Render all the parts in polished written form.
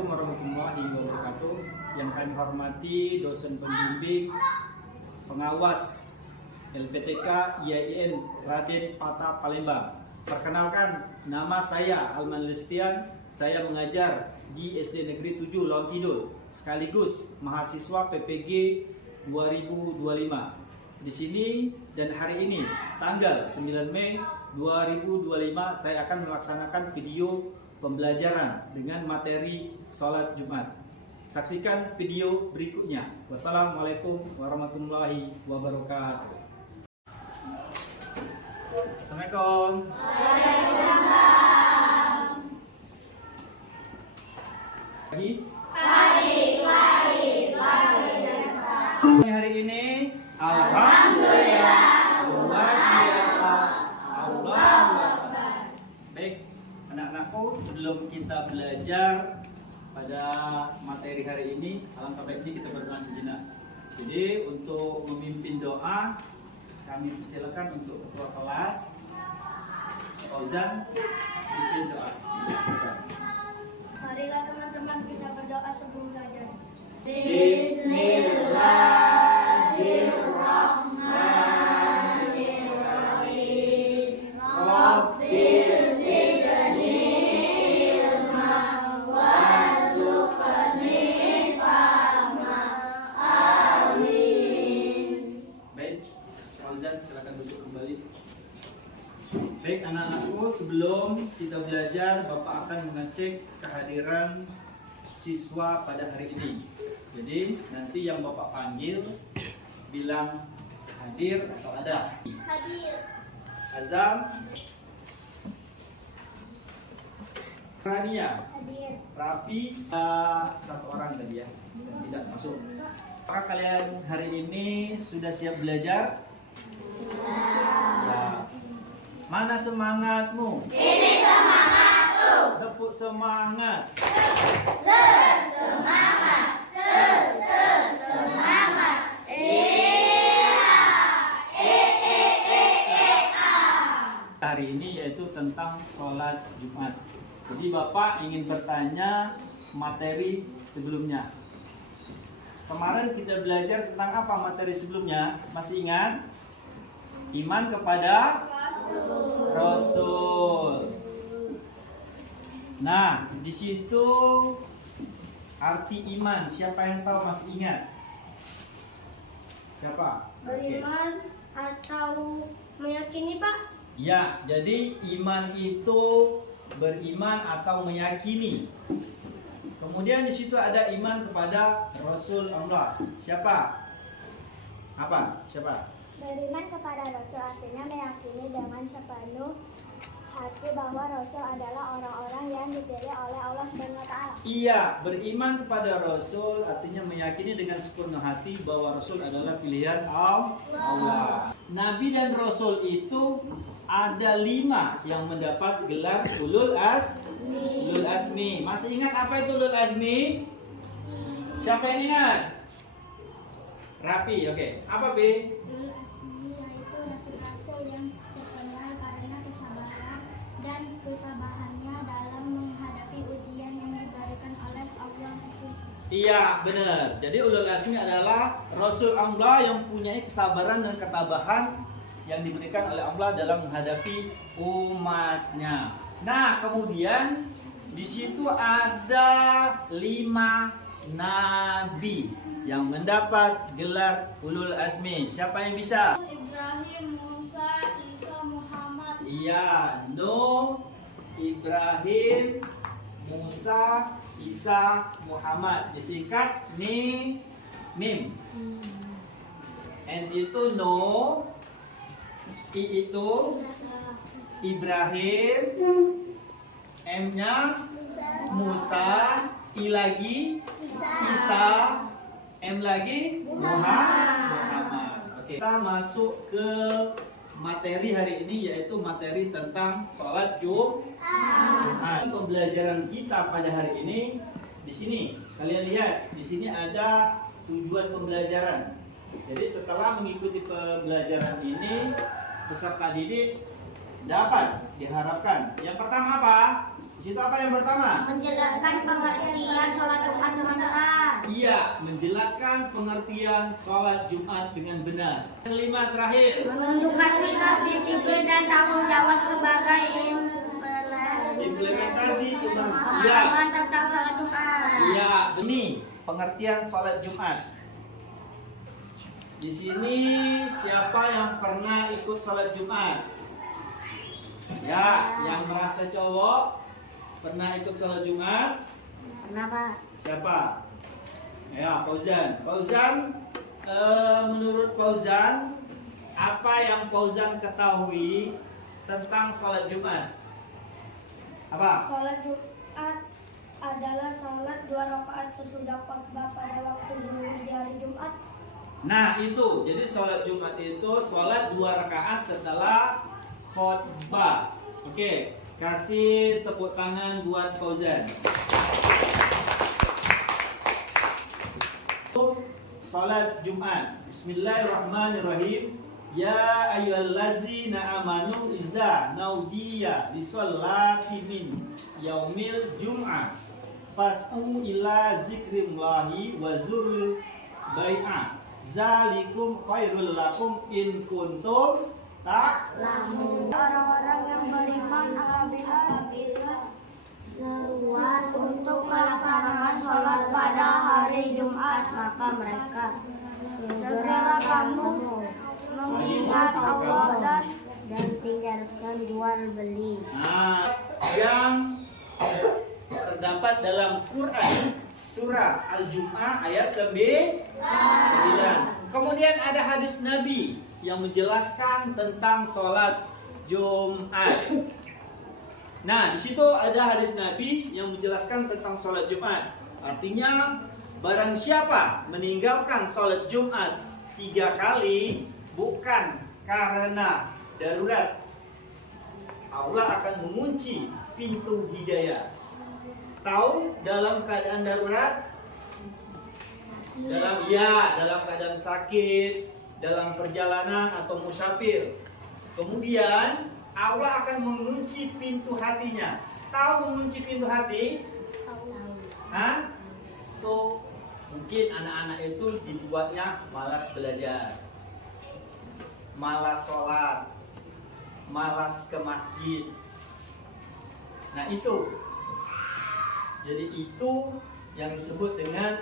Assalamualaikum warahmatullahi wabarakatuh. Yang kami hormati dosen pembimbing pengawas LPTK IAIN Raden Patah Palembang. Perkenalkan, nama saya Alman Listian. Saya mengajar di SD Negeri 7 Laut Kidul, sekaligus mahasiswa PPG 2025. Di sini dan hari ini, tanggal 9 Mei 2025, saya akan melaksanakan video pembelajaran dengan materi sholat Jumat. Saksikan video berikutnya. Wassalamualaikum warahmatullahi wabarakatuh. Assalamualaikum. Hari ini alhamdulillah luar biasa. Allahu Akbar. Baik, anak-anakku, sebelum kita belajar pada materi hari ini, alangkah baiknya kita berdoa sejenak. Jadi untuk memimpin doa, kami persilakan untuk ketua kelas Fauzan memimpin doa. Marilah teman-teman kita berdoa sebelum belajar. Bismillahirrahmanirrahim. Rabbil zidni ilman warzuqni fahma. Amin. Baik, Fauzan silakan duduk kembali. Baik anak-anakku, sebelum kita belajar, Bapak akan mengecek kehadiran siswa pada hari ini. Jadi nanti yang Bapak panggil bilang hadir atau ada. Hadir. Azam, Rania, Hadir. Rafi, satu orang tadi ya, yang tidak masuk. Apakah kalian hari ini sudah siap belajar? Ya. Mana semangatmu? Ini semangatku. Tepuk semangat. Semangat. Semangat. Hari ini yaitu tentang sholat Jumat. Jadi Bapak ingin bertanya materi sebelumnya. Kemarin kita belajar tentang apa materi sebelumnya? Masih ingat? Iman kepada Rasul. Nah, di situ arti iman. Siapa yang tahu, masih ingat? Siapa? Beriman atau meyakini, Pak? Ya, jadi iman itu beriman atau meyakini. Kemudian di situ ada iman kepada Rasul Allah. Siapa? Apa? Siapa? Beriman kepada Rasul artinya meyakini dengan sepenuh hati bahwa Rasul adalah orang-orang yang dipilih oleh Allah SWT. Iya, beriman kepada Rasul artinya meyakini dengan sepenuh hati bahwa Rasul adalah pilihan Allah. Nabi dan Rasul itu ada 5 yang mendapat gelar Ulul Azmi. Masih ingat apa itu Ulul Azmi? Siapa yang ingat? Rapi, oke. Apa, B? Ulul Azmi yaitu rasul-rasul yang terkenal karena kesabaran dan ketabahannya dalam menghadapi ujian yang diberikan oleh Allah. Iya, benar. Jadi Ulul Azmi adalah Rasul Allah yang punya kesabaran dan ketabahan yang diberikan oleh Allah dalam menghadapi umatnya. Nah, kemudian di situ ada 5 nabi yang mendapat gelar Ulul Azmi. Siapa yang bisa? Ibrahim, Musa, Isa, Muhammad. Iya, Nuh, Ibrahim, Musa, Isa, Muhammad. Disingkat Mim. N itu Nuh, I itu Ibrahim, M-nya Musa, I lagi Isa, M lagi Muhammad. Oke, kita masuk ke materi hari ini, yaitu materi tentang sholat Jumat. Pembelajaran kita pada hari ini di sini. Kalian lihat, di sini ada tujuan pembelajaran. Jadi setelah mengikuti pembelajaran ini, peserta didik dapat diharapkan. Yang pertama apa? Di situ apa yang pertama? Menjelaskan pengertian sholat Jumat dengan benar. Iya, menjelaskan pengertian sholat Jumat dengan benar. Yang kelima terakhir. Menunjukkan sikap disiplin dan tanggung jawab sebagai Implementasi tentang pemahaman tentang sholat Jumat. Iya, ini pengertian sholat Jumat. Di sini siapa yang pernah ikut sholat Jumat? Ya, yang merasa cowok pernah ikut sholat Jumat? Kenapa? Siapa? Ya, Fauzan. Fauzan, menurut Fauzan, apa yang Fauzan ketahui tentang sholat Jumat? Apa? Sholat Jumat adalah sholat 2 rakaat sesudah khutbah pada waktu zuhur di hari Jumat. Nah itu, jadi sholat Jumat itu sholat 2 rakaat setelah khutbah. Oke, kasih tepuk tangan buat Fauzan. Sholat Jumat. Bismillahirrahmanirrahim. Ya ayyuhallazina amanu iza naudiya lisholati min yaumil jum'ah fas'u ila zikrillahi wa zurul bai'ah zalikum khairul lakum in kuntum ta'lamun. Orang-orang yang beriman apabila seruan untuk melaksanakan sholat pada hari Jumat, maka mereka segera kamu mengingat Allah dan tinggalkan jual beli. Nah, yang terdapat dalam Quran surah Al-Jum'ah ayat 9. Kemudian ada hadis Nabi yang menjelaskan tentang sholat Jumat. Nah, di situ ada hadis Nabi yang menjelaskan tentang sholat Jumat. Artinya, barang siapa meninggalkan sholat Jumat 3 kali bukan karena darurat, Allah akan mengunci pintu hidayah. Tahu dalam keadaan darurat? Dalam keadaan sakit, dalam perjalanan atau musafir. Kemudian Allah akan mengunci pintu hatinya. Tahu mengunci pintu hati? Hah? Tuh, mungkin anak-anak itu dibuatnya malas belajar, malas sholat, malas ke masjid. Nah itu, jadi itu yang disebut dengan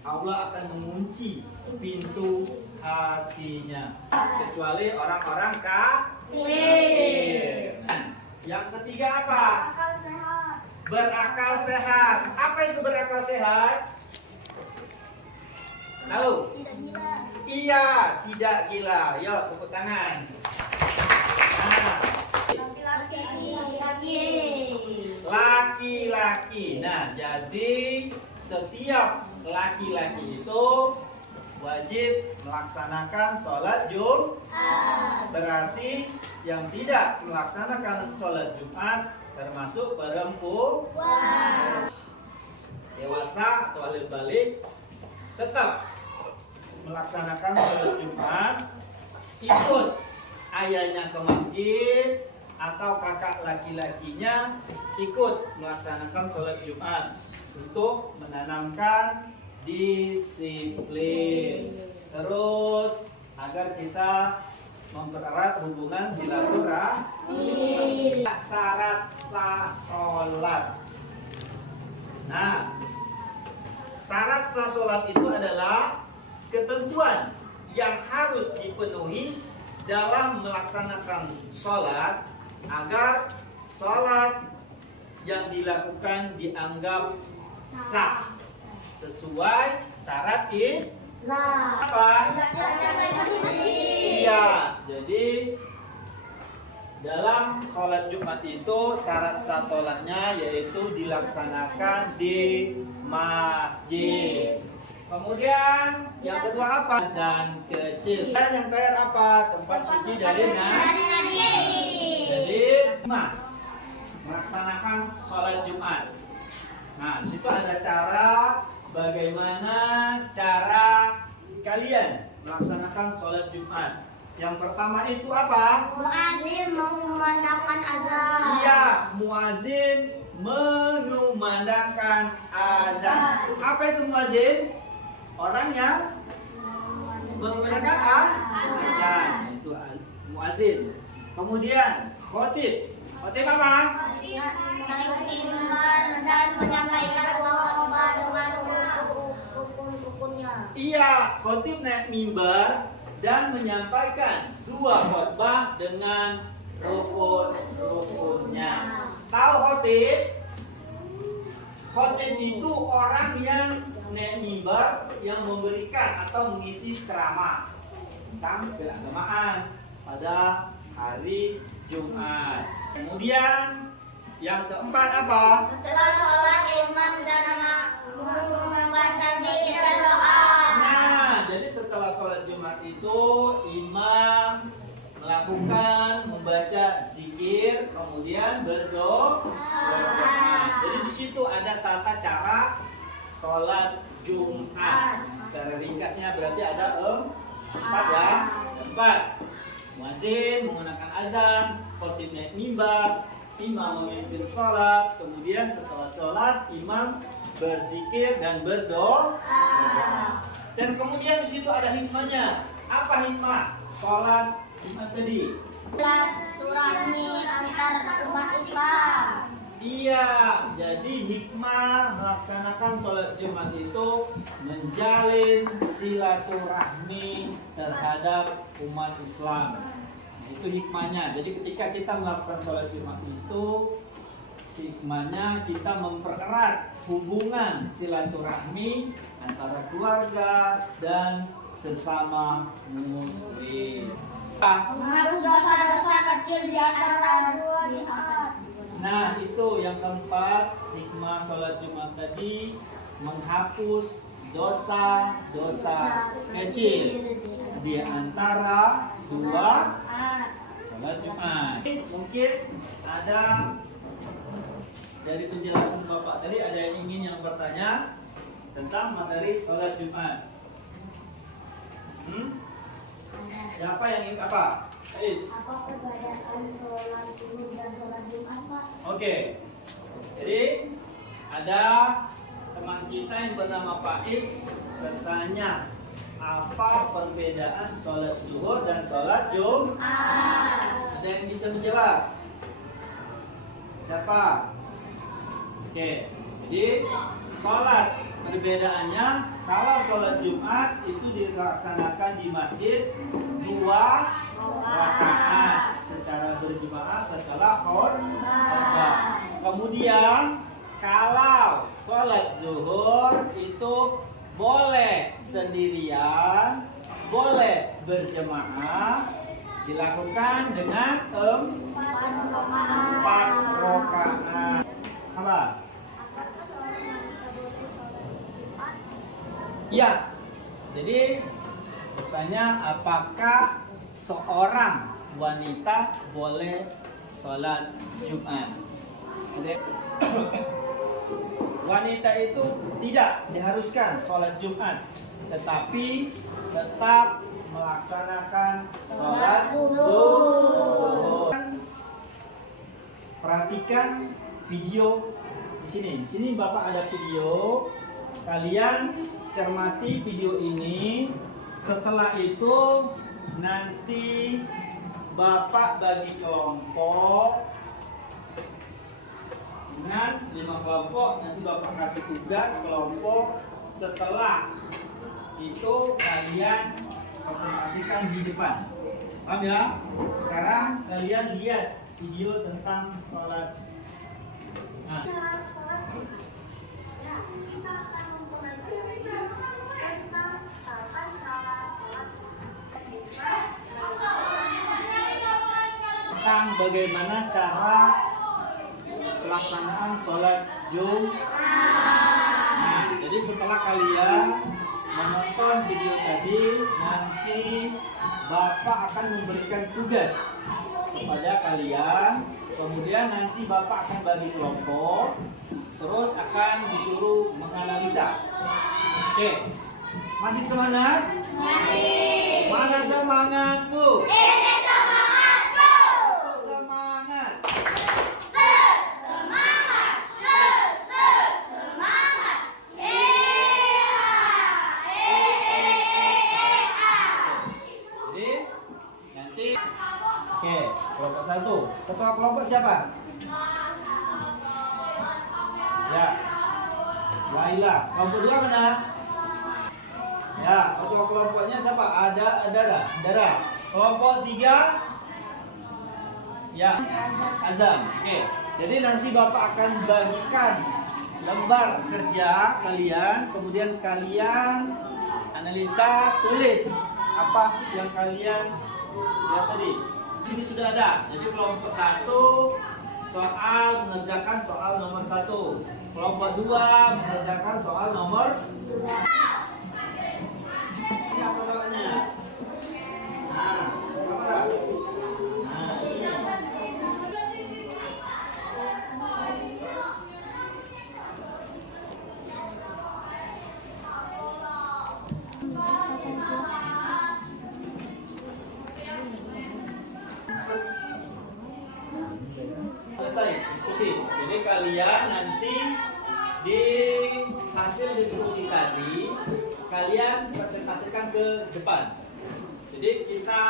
Allah akan mengunci pintu hatinya, kecuali orang-orang kafir. Yang ketiga apa? Akal sehat. Berakal sehat. Apa itu berakal sehat? Tahu? Tidak gila. Iya, tidak gila. Yuk, tepuk tangan. Nah, laki-laki. Nah, jadi setiap laki-laki itu wajib melaksanakan sholat Jumat. Berarti yang tidak melaksanakan sholat Jumat termasuk perempuan. Dewasa atau ahli balik tetap melaksanakan sholat Jumat, ikut ayahnya ke masjid atau kakak laki-lakinya ikut melaksanakan sholat Jumat untuk menanamkan disiplin. Terus agar kita mempererat hubungan silaturahmi. Syarat sah sholat. Nah, syarat sah sholat itu adalah ketentuan yang harus dipenuhi dalam melaksanakan sholat agar sholat yang dilakukan dianggap sah sesuai syarat Islam. Apa? Iya, jadi dalam sholat Jumat itu syarat sah sholatnya yaitu dilaksanakan di masjid. Kemudian yang kedua apa? Dan kecil. Dan yang terakhir apa? Tempat suci dari Nabi. Jadi melaksanakan sholat Jumat. Nah, di situ ada cara bagaimana cara kalian melaksanakan sholat Jumat. Yang pertama itu apa? Muazin mengumandangkan azan. Iya, muazin mengumandangkan azan. Apa itu muazin? Orang yang mengumandangkan azan, itu muazin. Kemudian khotib. Khotib apa? naik mimbar dan menyampaikan khotbah dengan rukun-rukunnya. Iya, khotib naik mimbar dan menyampaikan 2 khotbah dengan rukun-rukunnya. Tahu khotib? Khotib itu orang yang naik mimbar, yang memberikan atau mengisi ceramah tentang keagamaan pada hari Jumat. Kemudian yang keempat apa? Setelah sholat imam dan membaca zikir dan doa. Nah, jadi setelah sholat Jumat itu imam melakukan membaca zikir, kemudian berdoa. Jadi di situ ada tata cara sholat Jumat. Secara ringkasnya berarti ada 4 ya. 4. Muazin menggunakan azan, khotib naik mimbar, imam memimpin sholat, kemudian setelah sholat imam berzikir dan berdoa. Dan kemudian di situ ada hikmahnya. Apa hikmah sholat Jumat tadi? Silaturahmi antar umat Islam. Iya, jadi hikmah melaksanakan sholat Jumat itu menjalin silaturahmi terhadap umat Islam. Itu hikmahnya. Jadi ketika kita melakukan sholat Jumat itu, hikmahnya kita mempererat hubungan silaturahmi antara keluarga dan sesama muslim. Menghapus dosa-dosa kecil di antara Jumat. Nah, itu yang keempat, hikmah sholat Jumat tadi menghapus dosa-dosa kecil di antara 2 sholat Jumat. Mungkin ada dari penjelasan Bapak tadi, ada yang ingin bertanya tentang materi sholat Jumat. Siapa yang ingin apa? Ais. Apa perbedaan sholat zuhur dan sholat Jumat, Pak? Oke. Jadi ada teman kita yang bernama Pak Is bertanya, apa perbedaan sholat zuhur dan sholat Jumat? Ada yang bisa menjawab? Siapa? Oke. Jadi sholat perbedaannya, kalau sholat Jumat itu dilaksanakan di masjid 2 rakaat secara berjamaah setelah khutbah. Kemudian kalau sholat zuhur itu boleh sendirian, boleh berjamaah, dilakukan dengan 4 rakaat. Apa? Ya. Jadi bertanya, apakah seorang wanita boleh sholat Jumat? Wanita itu tidak diharuskan sholat Jumat, tetapi tetap melaksanakan sholat zuhur. Perhatikan video di sini. Di sini Bapak ada video. Kalian cermati video ini. Setelah itu nanti Bapak bagi kelompok dengan 5 kelompok. Nanti Bapak kasih tugas kelompok. Setelah itu kalian konsentrasikan di depan. Paham ya? Sekarang kalian lihat video tentang sholat. Nah. Tentang bagaimana cara pelaksanaan sholat Jumat. Nah, jadi setelah kalian menonton video tadi, nanti Bapak akan memberikan tugas kepada kalian. Kemudian nanti Bapak akan bagi kelompok, terus akan disuruh menganalisa. Oke, masih semangat? Masih. Mana semangatmu? Ini semangatku. Semangat. Semangat. kelompok siapa? Ya, Laila. Kelompok 2 mana? Ya, kelompoknya siapa? Dara. Kelompok 3? Ya, Azam. Oke. Jadi nanti Bapak akan bagikan lembar kerja kalian, kemudian kalian analisa, tulis apa yang kalian lihat tadi. Di sini sudah ada. Jadi kelompok 1 soal mengerjakan soal nomor 1. Kelompok 2 mengerjakan soal nomor 2. Ini apa soalnya? Nah, apa? Nah, ini. Selesai diskusi. Jadi kalian nanti di hasil diskusi tadi kalian presentasikan ke depan. Jadi kita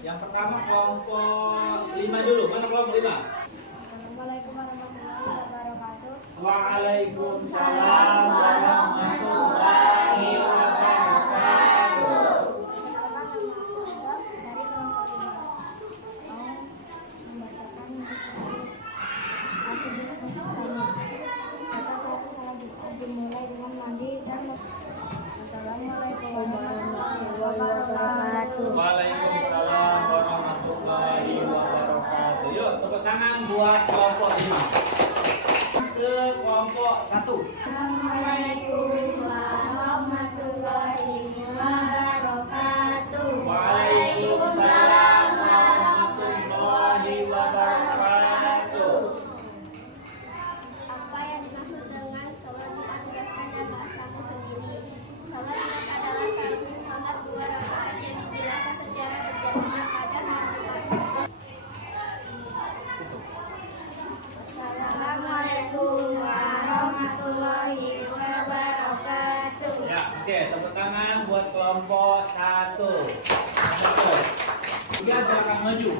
yang pertama kelompok 5 dulu. Mana kelompok 5? Assalamualaikum warahmatullahi wabarakatuh. Waalaikumsalam warahmatullahi wabarakatuh. Dari kelompok 5 mau membacakan hasil diskusi kami. Kata cara salat Jumat dimulai dengan mandi dan Assalamualaikum warahmatullahi wabarakatuh. Waalaikumsalam warahmatullahi wabarakatuh. Yuk, tepuk tangan buat kelompok 5. Ke kelompok 1. Assalamualaikum warahmatullahi wabarakatuh. Waalaikumsalam warahmatullahi wabarakatuh. Apa yang dimaksud dengan sholat Jumat berdasarkan bahasaku sendiri? Sholat Jumat adalah sholat 2 rakaat yang dilakukan secara berjamaah pada hari Jumat. Assalamualaikum warahmatullahi wabarakatuh. Ya, oke, tepuk tangan buat kelompok 1. Terus. 3 silakan maju.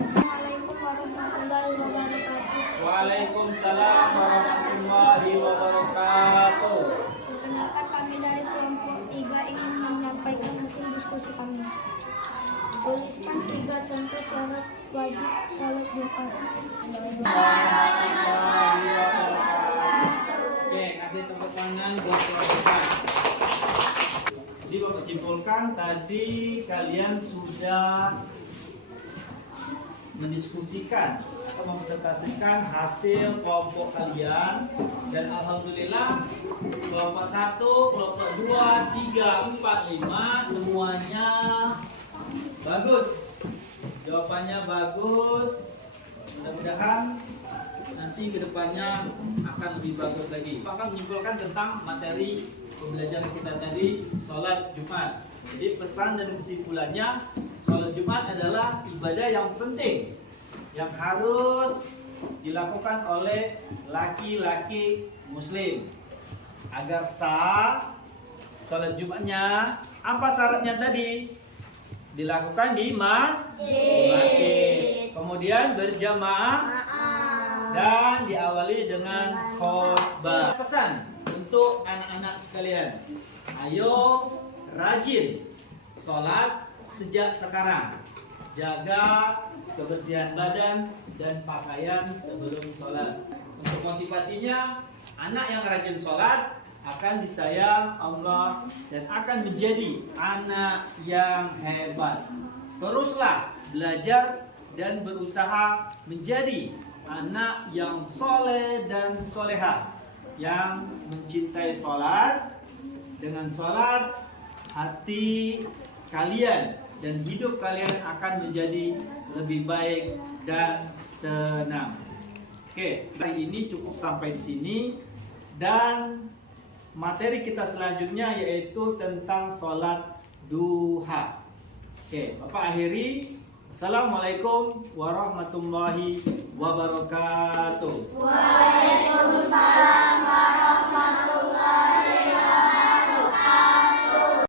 Assalamualaikum warahmatullahi wabarakatuh. Waalaikumsalam warahmatullahi wabarakatuh. Perkenalkan, kami dari kelompok 3 ingin menyampaikan hasil diskusi kami. Tuliskan 3 contoh syarat wajib salat Jumat. Warahmatullahi wabarakatuh. Oke, kasih tepuk tangan buat kelompok. Jadi Bapak simpulkan tadi kalian sudah mendiskusikan atau mempresentasikan hasil kelompok kalian, dan alhamdulillah kelompok 1, kelompok 2, 3, 4, 5 semuanya bagus. Jawabannya bagus. Mudah-mudahan nanti kedepannya akan lebih bagus lagi. Akan menyimpulkan tentang materi pembelajaran kita tadi, sholat Jumat. Jadi pesan dan kesimpulannya, sholat Jumat adalah ibadah yang penting yang harus dilakukan oleh laki-laki muslim. Agar sah sholat Jumatnya, apa syaratnya tadi? Dilakukan di masjid. Kemudian berjamaah dan diawali dengan khutbah. Pesan untuk anak-anak sekalian, ayo rajin sholat sejak sekarang. Jaga kebersihan badan dan pakaian sebelum sholat. Untuk motivasinya, anak yang rajin sholat akan disayang Allah dan akan menjadi anak yang hebat. Teruslah belajar dan berusaha menjadi anak yang soleh dan soleha, yang mencintai sholat. Dengan sholat, hati kalian dan hidup kalian akan menjadi lebih baik dan tenang. Oke, hari ini cukup sampai di sini, dan materi kita selanjutnya yaitu tentang sholat duha. Oke, Bapak akhiri. Assalamualaikum warahmatullahi wabarakatuh.